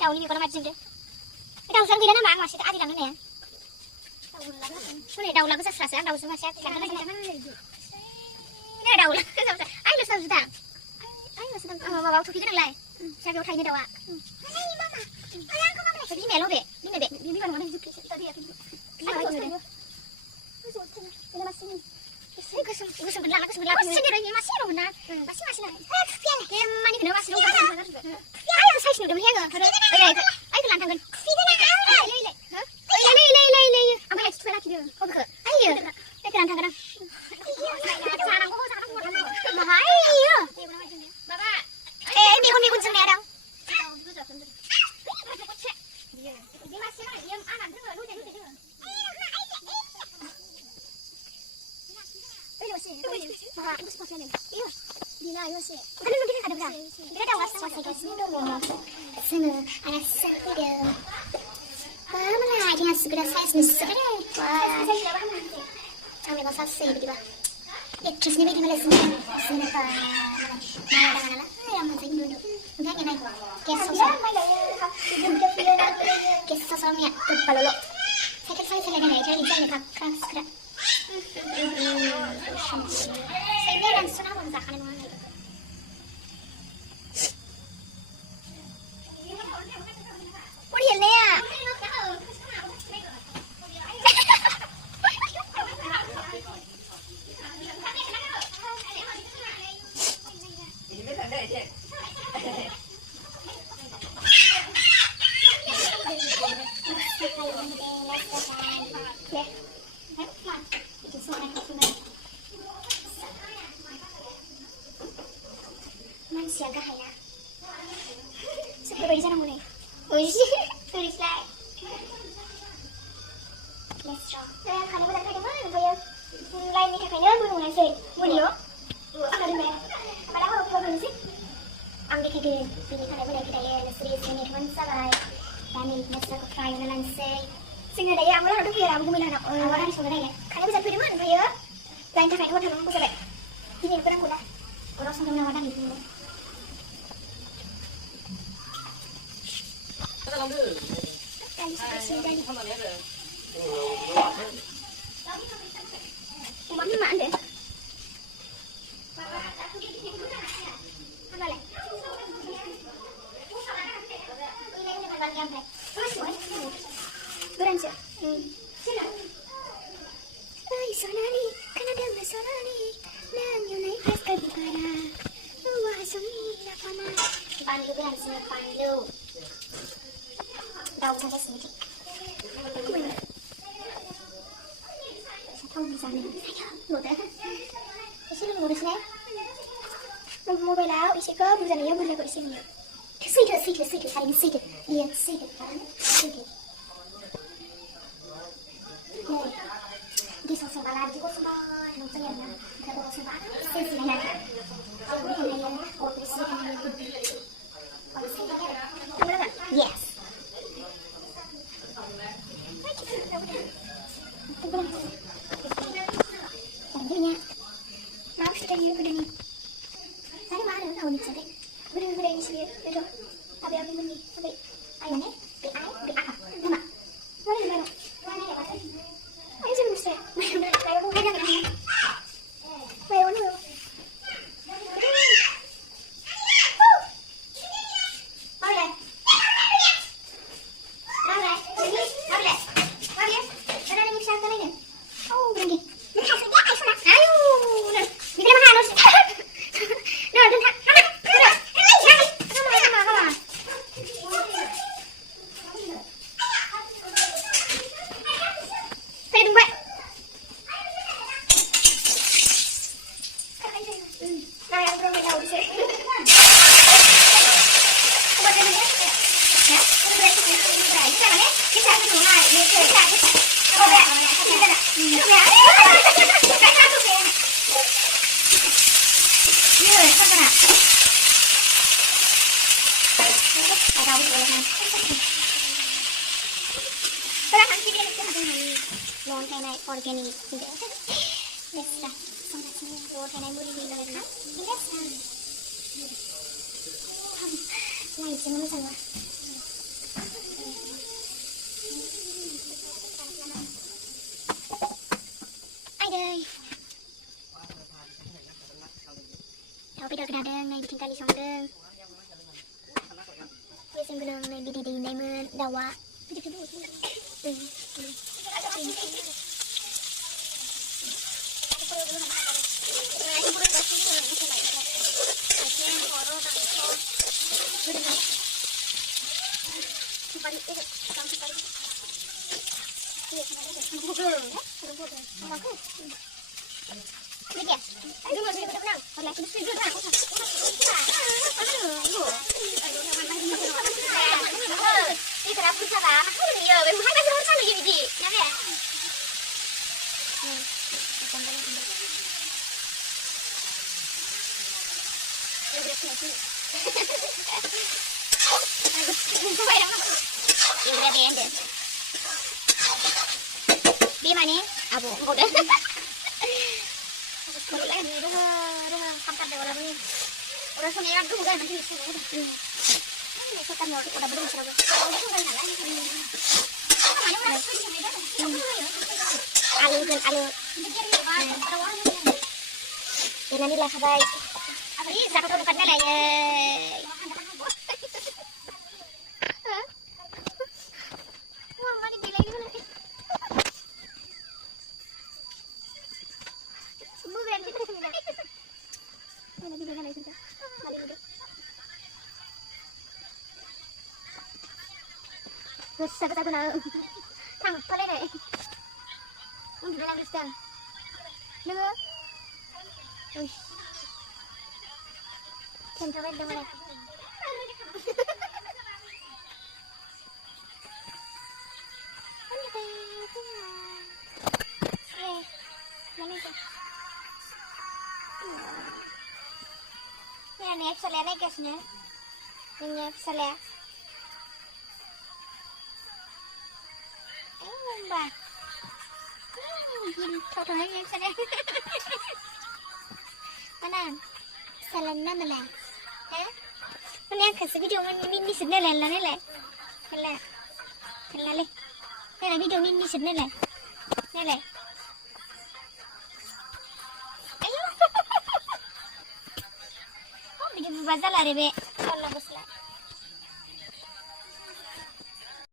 दाउनि मेगना मादि जोंदो दाउसानो गैला नामा आं मासे आदि लांनो होननाया हनै दाउला गोजास्रासो आं दाउजो मासे आदि लांनो होननाया दाउला गोजा आइल'सो दाउजो दा माबायाव थफि गोनांलाय जागायाव थायोनो दाउआ बिमायाल' बे बिमा नङा गोसोम लाना गोसोम लाना मासे दं ना मासे बे मानिखौनो मासे दं आं साइज नुदोंमोन आङो आइखौ लाना थांगोन ओमफ्राय थुफाय लाखिदों बबेखौ आइयो आइखौ लाना थांगोन आं माहायो माबा मेगन जोंनाया दां जोङो आलासि जाफैदों मालाय जोंहा सिगोरा साइज नुसोदो आं मेगन सासै बिदिबा एक्ट्रेसनि बायदि मालाय जेनेबा मालाय दाङा नालाय आं मोजाङै नुदों ओमफ्राय नाय गेस सावसाव आंनिया गोबाल'ल' साइकेल सालायनानै ट्रेनिं जायो खाख्रा सिख्रा सैमाया रानस्र'नांगौ जाखानाय नङा मानसिया गाहाया सोरबायदि जानांगौ नै ओरैसलाय खानो मोजां फैदोंमोन ओमफ्रायो लाइननि थाखायनो बोनो मोनासै मोनियो आंना दोनबाय माला हराव फैबा बोनोसै आं देखायगोन बेनि थाखाय बोनायखौ दायो नोंसोर एसे नेटवान जाबाय दा नै नोंसोरखौ फ्राय एवना लानोसै जोङो दायो आं लाहानाव दंफैयो आबो गुमै लाहानाव रानि संनो नायनो खानो मोजां फैदोंमोन ओमफ्रायो जायनि थाखायनो हर थानांगौ जाबाय दिनैबो नांगौ ना अराव संदों नामा दालिखौ अमा बिमा होनदो गोरानसो ओइ सनालि खोनादों सनालि नों एवनाय फासखा बिबारा औवा हासुंनि नाफामा बानलु गोरानसो बानलु दाउ जागासिनो थाव जानो लुदो एसे लोंहरसै मबाइलाव एसेखौ बुरजा नुयो बुरजाखौ एसे नुयो सैथो थारैनो सैथो बेयो सैथो गेसाव संबाला बिदिखौ संबाय नंजायो आरोना ओमफ्राय अराव संबा एसे जिरायनानै अरखौ एसे yes banyak maaf sudah dia udah nih saya mana tahu nih sampai udah ini sih udah tapi apa ini sampai ayo nih be apa nama mana ayo sih mesti ayo mau ada kan ayo nih organik biasa sangatnya organik mudah dilakukan biasa lain cuma sama बेदर गोदादों नै बिथिं दालि संदों मेसें गोनां नै बिदै दैनायमोन दाउआ Di mana? Abu, udah. Udah, kamar deh orang ini. Udah seminggu tuh bukan nanti sudah. Ini setan mau udah belum serba. Alu dan alu. Dan ini lah sahabat. Ini siapa tuh bukannya lah ya. Sakit aku nak tang boleh deh udah lagi sedang lu central dong boleh ini nih selera guysnya ini selera Mbak, thôi em sẽ đây. Mana, salana mana? Mana yang kasih video ini sedang lelah lelah, lelah, lelah le. Lelah video ini sedang lelah, lelah. Ayo, oh bikin bazar lah rebe, Allah besar.